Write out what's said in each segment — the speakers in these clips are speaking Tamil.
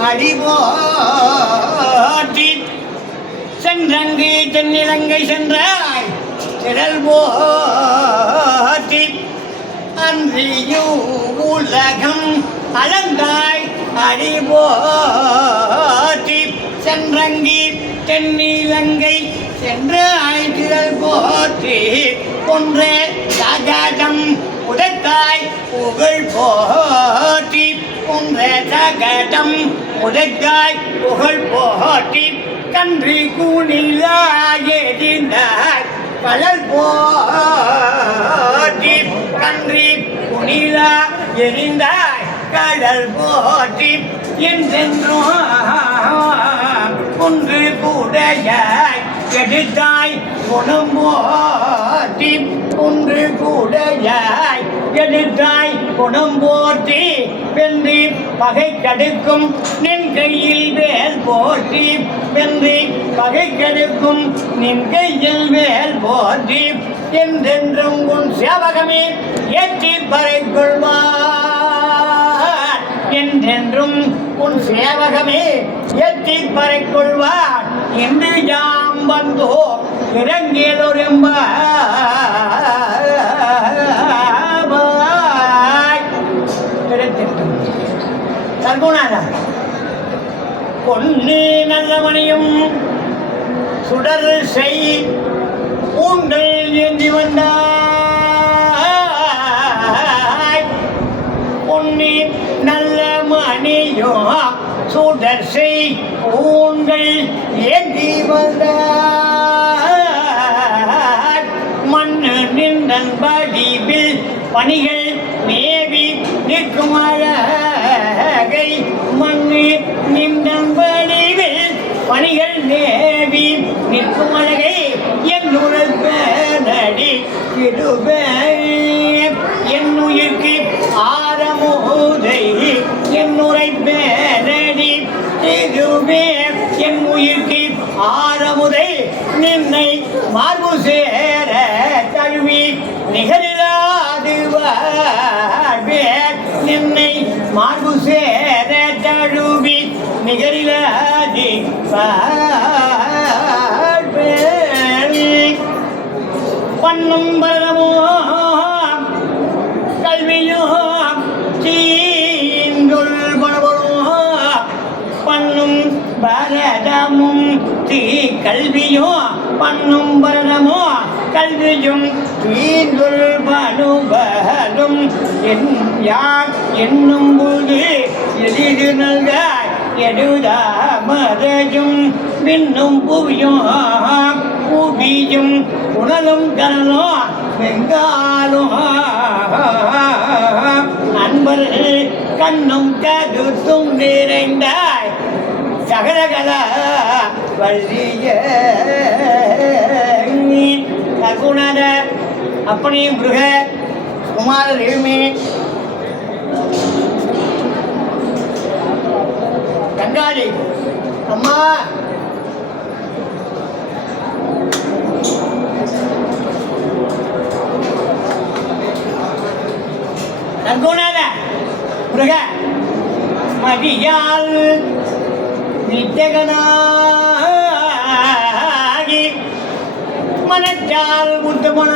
அடிபோற்றி சென்றங்கு தென்னிலங்கை சென்றாய். திரள் போற்றி. அன்றியும் உலகம் அலந்தாய் அடிபோற்றி சென்றங்கி தென்னிலங்கை சென்று ஆய்திரல் போற்றி. ஒன்றே சகடம் உடைத்தாய். புகழ் போற்றி. ஒன்றே சகடம் உடைத்தாய் புகழ் போட்டி கன்றி கூணிலாயெறிந்தாய் பலர் போட்டி கன்றி குணிலா எரிந்தாய். கடல் போட்டி என்றென்றும் குன்று கூடையாய். எடுத்தாய் குணமோட்டி ஒன்று கூடையாய் எடுத்தாய் குணம் போற்றி வென்றி பகை கடுக்கும் நின் கையில் வேல் போற்றி. வென்றி பகை கடுக்கும் நின் கையில் வேல் போற்றி. என்றென்றும் உன் சேவகமே ஏற்றி பறை கொள்வார். என்றென்றும் உன் சேவகமே ஏற்றி பறை கொள்வார். என்று யாம் வந்தோ இறங்கேலொரும்பாய் சர்க்குணாதா பொன்னு நல்லமணியும் சுடர் செய் பூண்டல் ஏந்தி வந்தாய் பொன்னி நல்ல மணியோ சுடர் செய் பூண்டல் ஏந்தி வந்தாய் மண்ணு நின்றன் வடிவில் பணிகள் மேவி நிற்கும் அழகை மண்ணு நின்றன் வடிவில் பணிகள் மேவி நிற்கும் அழகை என் உணர்நடி கிருபே வாழ்வே நின்னை மார்பு சேர தழுவி நிகழாது பண்ணும் பலமோ கல்வியோ தீந்துள் பணவரோ பண்ணும் பரதமும் தீ கல்வியோ பண்ணும் பரதமோ கல்வியும் தீந்துள் மனுபகலும். என் யார் என்னும் போது எளிது நல்காய் எழுதாமதையும் மின்னும் புவியும் புவியும் உணலும் கடலும் வெங்காலும் அன்பர்கள் கண்ணும் கருத்தும் நிறைந்தாய். சகரகல வள்ளிய. ககுணர அப்பனி மிருக குமார ரேமி கங்காளி அம்மா. நற்குணாத மிருக மதியால் நித்தகனா மனச்சால் உத்தமனாகி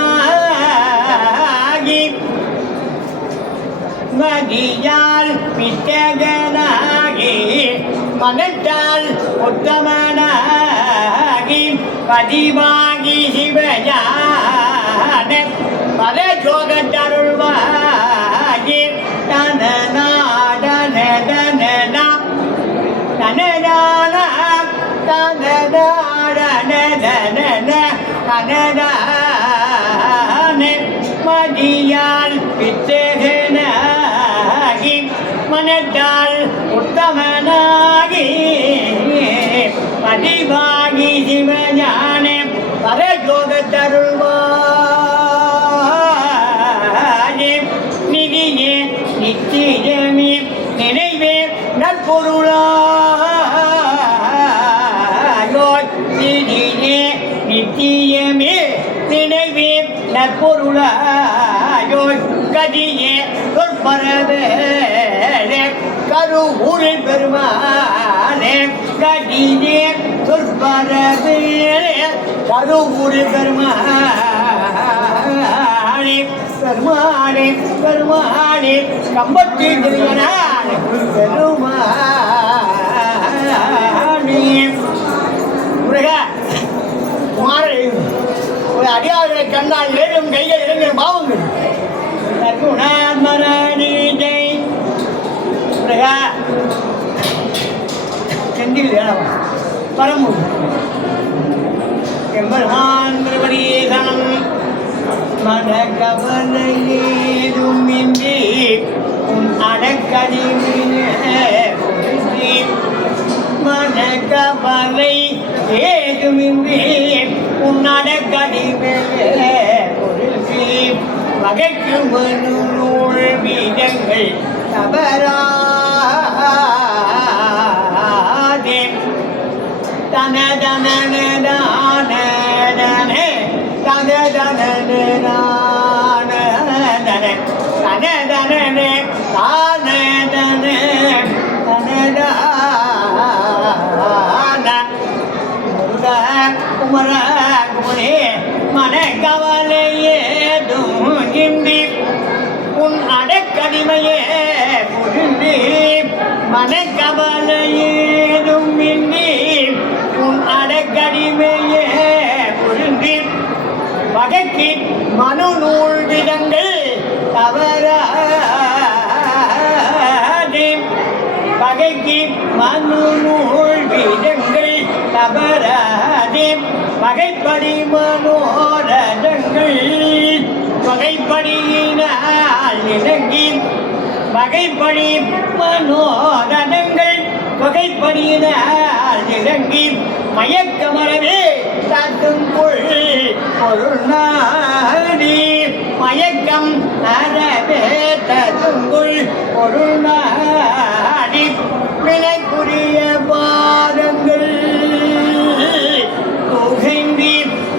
மகியால் பித்தகனாகி மனத்தால் உத்தமனாகி பதிவாகி சிவஜான பல ஜோகத்தார் பதிவாகி சிவஞான பரஜோகத்தருள்வாயே நிதியே நித்தியமே. நினைவே நற்பொருளாயோ நிதியே நித்தியமே. நினைவே நற்பொருளாயோ கதியே சொற்பரவே. கரு கருவூரின் பெருமானே கடினே சொற்பரவே கரு ஊரில் பெருமானே பெருமானே பெருமானே கம்பத்தி திருமணானே பெருமானே முருகா குமாரே ஒரு அடியார்களை கண்டால் ஏழும் கைகள் இறங்கிற பாவங்கள். கருணாத்மரணி செந்தில் வேணவா பரமூர் எம்பெருமான் திருவரீதனம் மன கவலை ஏதும் இன்றி உன் அடக்கடிமையே மன கவலை ஏதுமின்றி வகைக்கு மனு நூல் வீதங்கள் தவறா தன தன தான வகைக்கு மனு நூல் விதங்கள் தவற வகைக்கு மனு நூல் விதங்கள் தவறாதே. பகைப்படி மனோரதங்கள் பகைப்படியினால் இறங்கி பகைப்படி மனோரதங்கள் பகைப்படியினால் இறங்கி மயக்கமரவே தாக்கும் பொருள்நாடி மயக்கம் அறவே தத்துங்குள் பொருள்நாடி விலைக்குரிய பாதங்கள். புகைந்தி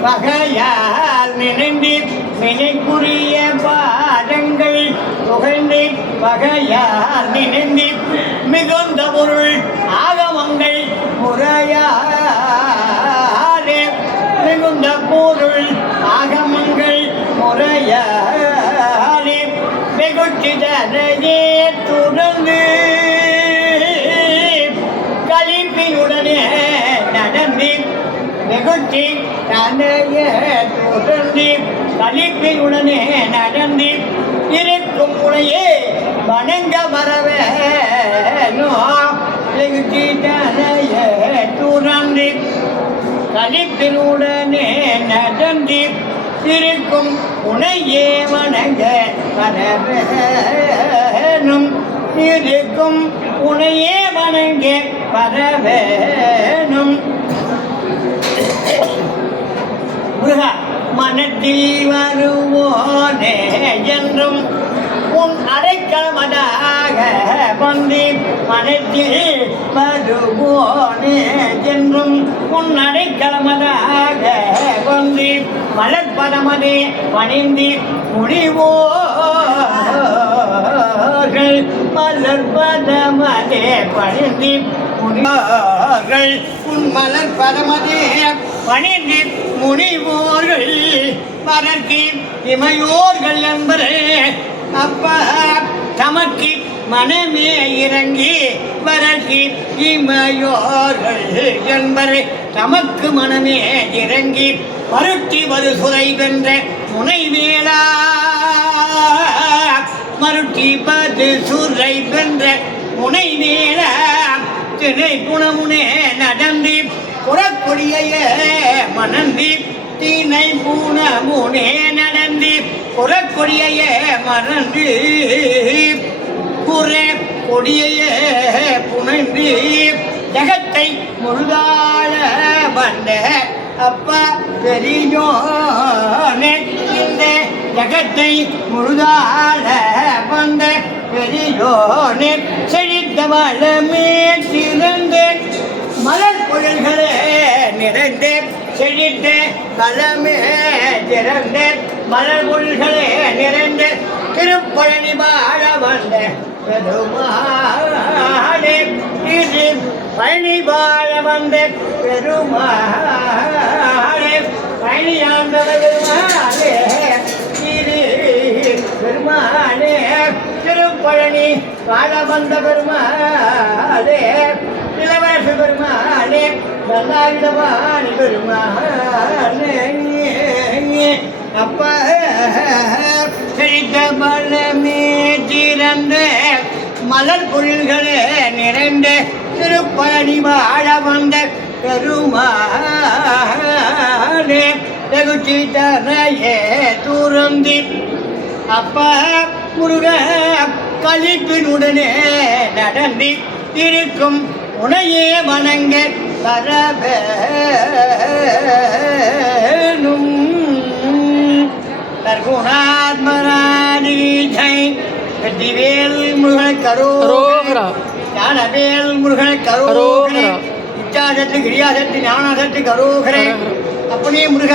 வகையால் நினைந்தி விலைக்குரிய பாதங்கள். புகழ்ந்தி வகையால் நினைந்தி மிகுந்த பொருள் ஆகமங்கள் முறையால் வெகுச்சிதரையே துறந்து கழிப்பினுடனே நடந்து வெகுச்சி தனைய துறந்து கழிப்பினுடனே நடந்து இருக்கும் உனையே வணங்க வரவேனோ வெகுச்சி தனைய துறந்து கழிப்பினுடனே நடந்து இருக்கும் உனையே வணங்க பரவேனும் இருக்கும் உனையே வணங்க பரவேனும். முருகா மனத்தில் வருவோனே என்றும் உன் அடைக்கலமதாக பந்தி மனத்தில் வருவோனே என்றும் உன் அடைக்கலமதாக பந்தி மலர்பதமதே பணிந்தி முடிவோ முடிவோர்கள் மலர்பதமதே பணிந்து. முனிவார்கள் உன் மலர் பதமதே பணிந்தி. முனிவோர்கள் மலர்க்கு இமையோர்கள் என்பரே. அப்பா தமக்கு மனமே இறங்கி வரக்கு இமையோர்கள் என்பரே. தமக்கு மனமே இறங்கி மருட்டி வரு சுரை வென்ற முனைவேளா மருட்டி பார்த்து சூரை வென்ற முனை நேர திணை குணமுனே நடந்தி. புறக்கொடியே மணந்தி தீனை பூணமுனே நடந்தி. புறக்கொடியே மறந்து குறை கொடியே புனைந்து ஜகத்தை முழுதாழ வந்த அப்பா பெரியோனே ஜகத்தை முழுதாழ வந்த பெரியோனே செழித்த வளமே சிறந்து மலர் பொருள்களே நிறைந்து செழித்த வளமே திறந்து மலர் பொருள்களே நிறைந்து திருப்பழனி வாழ வந்த பெருமாளே இது பழனி வாழ வந்த பெருமாளே. வாழ வந்த பெருமாளே இளவரசு பெருமாளே நல்லாவிடவாணி பெருமாளே அப்ப செழித்த பலமே திறந்த மலர் பொருள்களே நிறைந்த திருப்பழனி வாழ வந்த பெருமாளே வெகுச்சி தரையே தூரந்தி. அப்ப முருக கழிப்பினுடனே நடந்தி இருக்கும் உனையே வணங்க தரவேணும் தற்குணாத்மராணி ஜெய் வெற்றிவேல் முருகன் கரோ அரோகரா. ஞானவேல் முருகன் கரோகரே. இச்சாசத்து கிரியாசத்து ஞானசத்து கரோகரே. அப்படியே முருக